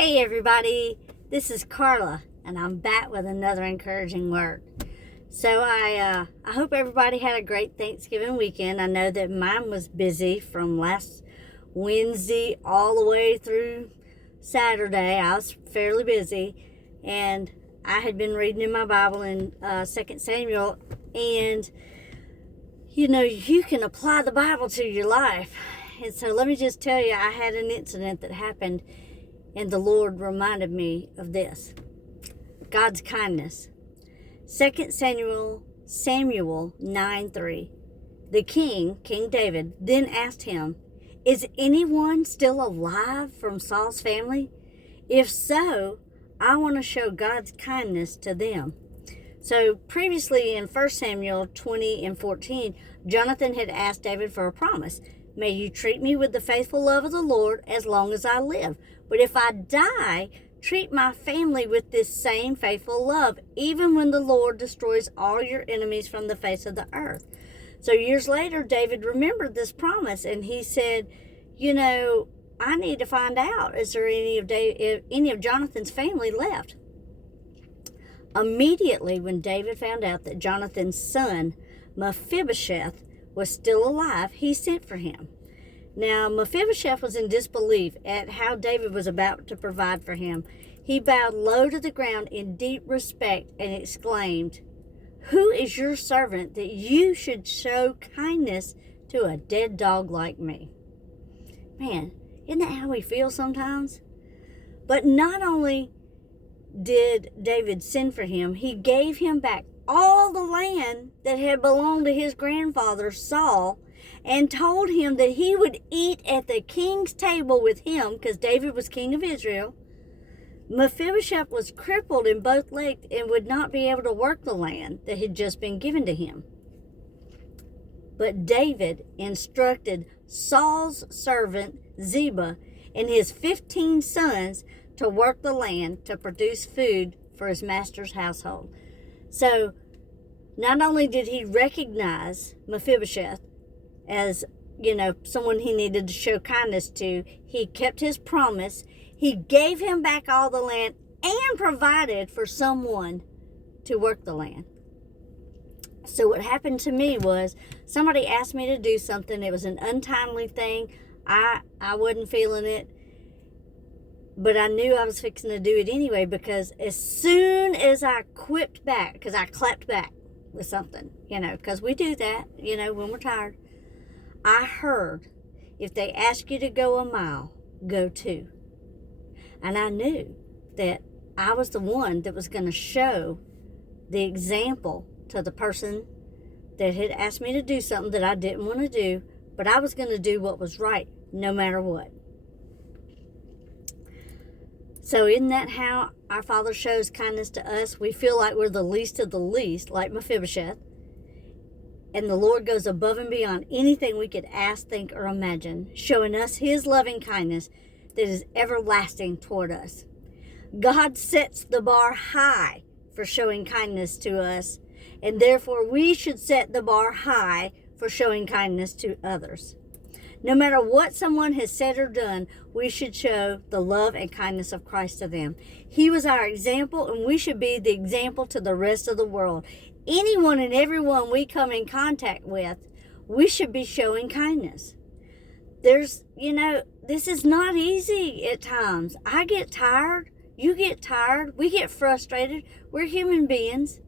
Hey everybody, this is Carla, and I'm back with another encouraging word. So I hope everybody had a great Thanksgiving weekend. I know that mine was busy from last Wednesday all the way through Saturday. I was fairly busy, and I had been reading in my Bible in 2 Samuel, and you can apply the Bible to your life. And so let me just tell you, I had an incident that happened, and the Lord reminded me of this. God's kindness. 2 Samuel 9:3. The King David, then asked him, "Is anyone still alive from Saul's family? If so, I want to show God's kindness to them." So previously in 1 Samuel 20 and 14, Jonathan had asked David for a promise. "May you treat me with the faithful love of the Lord as long as I live. But if I die, treat my family with this same faithful love, even when the Lord destroys all your enemies from the face of the earth." So years later, David remembered this promise, and he said, I need to find out, is there any of Jonathan's family left? Immediately when David found out that Jonathan's son, Mephibosheth, was still alive, he sent for him. Now, Mephibosheth was in disbelief at how David was about to provide for him. He bowed low to the ground in deep respect and exclaimed, "Who is your servant that you should show kindness to a dead dog like me?" Man, isn't that how we feel sometimes? But not only did David send for him, he gave him back all the land that had belonged to his grandfather Saul, and told him that he would eat at the king's table with him, because David was king of Israel. Mephibosheth was crippled in both legs and would not be able to work the land that had just been given to him. But David instructed Saul's servant Ziba and his 15 sons to work the land to produce food for his master's household. So not only did he recognize Mephibosheth as, someone he needed to show kindness to, he kept his promise. He gave him back all the land and provided for someone to work the land. So what happened to me was, somebody asked me to do something. It was an untimely thing. I wasn't feeling it, but I knew I was fixing to do it anyway, because as soon as I clapped back with something, because we do that, when we're tired, I heard, if they ask you to go a mile, go 2. And I knew that I was the one that was going to show the example to the person that had asked me to do something that I didn't want to do, but I was going to do what was right, no matter what. So isn't that how our Father shows kindness to us? We feel like we're the least of the least, like Mephibosheth. And the Lord goes above and beyond anything we could ask, think, or imagine, showing us His loving kindness that is everlasting toward us. God sets the bar high for showing kindness to us, and therefore we should set the bar high for showing kindness to others. No matter what someone has said or done, we should show the love and kindness of Christ to them. He was our example, and we should be the example to the rest of the world. Anyone and everyone we come in contact with, we should be showing kindness. This is not easy at times. I get tired. You get tired. We get frustrated. We're human beings.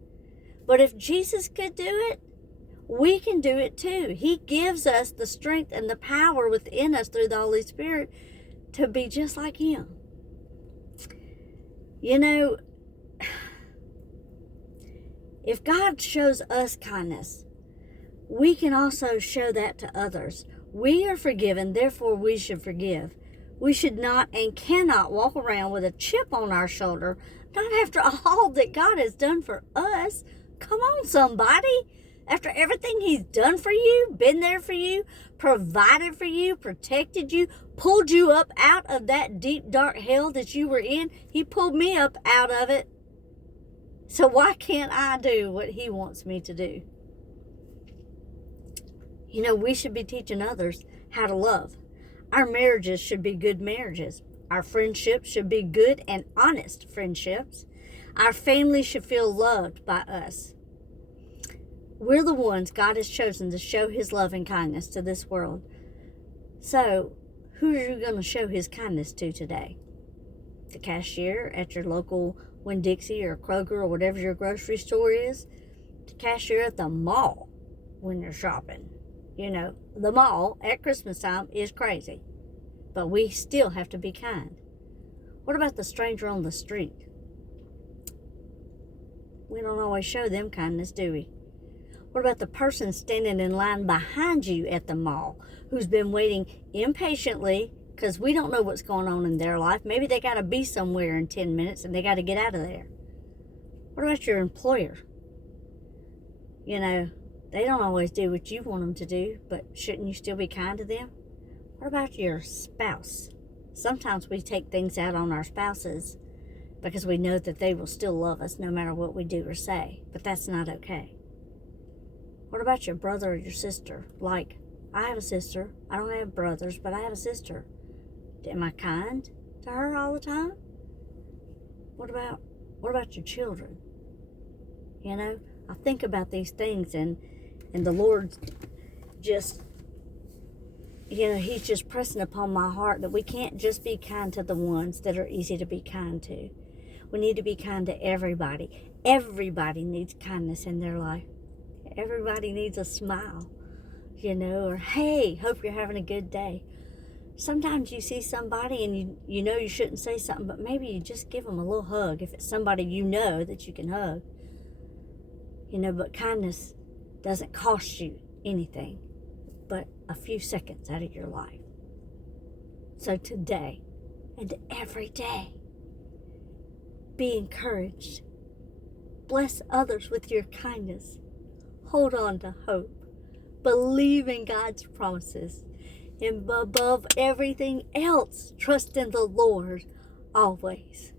But if Jesus could do it, we can do it too. He gives us the strength and the power within us through the Holy Spirit to be just like Him. If God shows us kindness, we can also show that to others. We are forgiven, therefore we should forgive. We should not and cannot walk around with a chip on our shoulder, not after all that God has done for us. Come on, somebody. After everything He's done for you, been there for you, provided for you, protected you, pulled you up out of that deep, dark hell that you were in, He pulled me up out of it. So why can't I do what He wants me to do? We should be teaching others how to love. Our marriages should be good marriages. Our friendships should be good and honest friendships. Our family should feel loved by us. We're the ones God has chosen to show his love and kindness to this world. So, who are you going to show his kindness to today? The cashier at your local Winn-Dixie or Kroger or whatever your grocery store is? The cashier at the mall when you're shopping? You know, the mall at Christmas time is crazy, but we still have to be kind. What about the stranger on the street? We don't always show them kindness, do we? What about the person standing in line behind you at the mall who's been waiting impatiently because we don't know what's going on in their life? Maybe they got to be somewhere in 10 minutes and they got to get out of there. What about your employer? You know, they don't always do what you want them to do, but shouldn't you still be kind to them? What about your spouse? Sometimes we take things out on our spouses because we know that they will still love us no matter what we do or say, but that's not okay. What about your brother or your sister? Like, I have a sister. I don't have brothers, but I have a sister. Am I kind to her all the time? What about your children? You know, I think about these things and the Lord just, you know, he's just pressing upon my heart that we can't just be kind to the ones that are easy to be kind to. We need to be kind to everybody. Everybody needs kindness in their life. Everybody needs a smile, you know, or hey, hope you're having a good day. Sometimes you see somebody and you know you shouldn't say something, but maybe you just give them a little hug if it's somebody you know that you can hug. You know, but kindness doesn't cost you anything but a few seconds out of your life. So today and every day, be encouraged. Bless others with your kindness. Hold on to hope. Believe in God's promises. And above everything else, trust in the Lord always.